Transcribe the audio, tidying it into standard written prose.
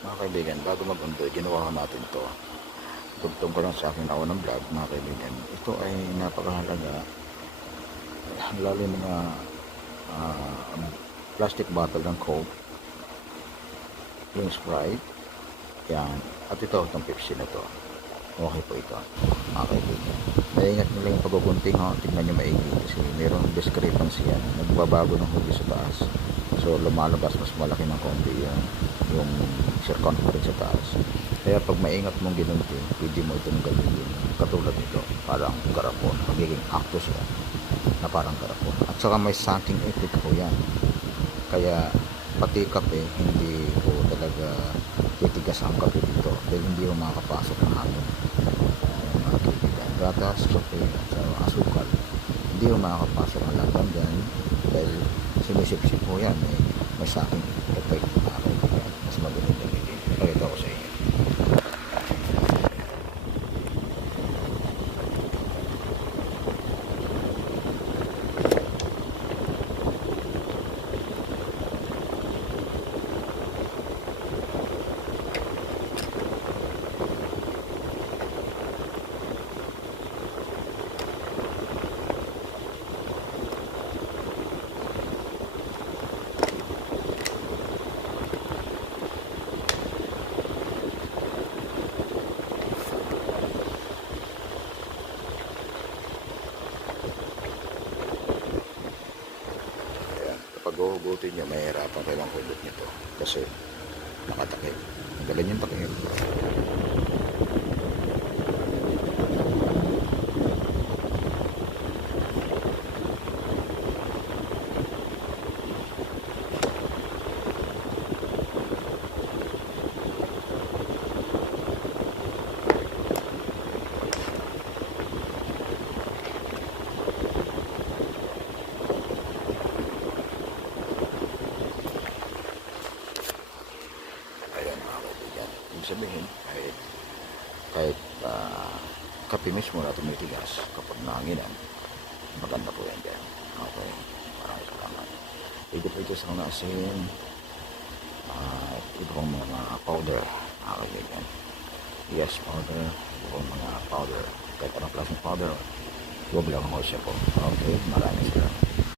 Mga kaibigan, bago mag-undoy, ginawa natin to. Tugtog ko lang sa akin ako ng vlog, mga kaibigan. Ito ay napakahalaga. Lalo yung mga plastic bottle ng Coke, yung Sprite, yan. At ito, itong Pepsi na to. Okay po ito, mga kaibigan. Maingat nila yung pagkukunting, ha? Tignan nyo maigi kasi mayroong discrepancy yan. Nagbabago ng huli sa taas. So lumalabas mas malaki ng konti yung circumference sa taas. Kaya pag maingat mong ginunti, pwede mo itong gamitin. Katulad nito, parang garapon. Magiging actus yan na parang garapon. At saka may sunting effect po yan. Kaya pati kape, hindi po talaga titigas ang kape dito. Dahil hindi mo makakapasok ng hangin. Mga kaibigan, gatas, kape, at saka asukal. Hindi mo makakapasok ang langgam dyan. Dahil sinisip-sip po yan. May sunting effect. Mas magaling gamitin. Pakita ko sa inyo. Pag huhugutin nyo, mahirapan kayo ang hulot nito kasi nakatakip. Magaling yung takip. Sabihin kahit kape mismo na tumitigas kapag nanginan, maganda po yan dyan. Okay, maraming salamat. Ito po ito sa mga asin, ito pong mga powder. Okay, yan. Yes, powder. Ito pong mga powder. Kahit anong klaseng powder, huwag lang ako siya po. Okay, maraming salamat.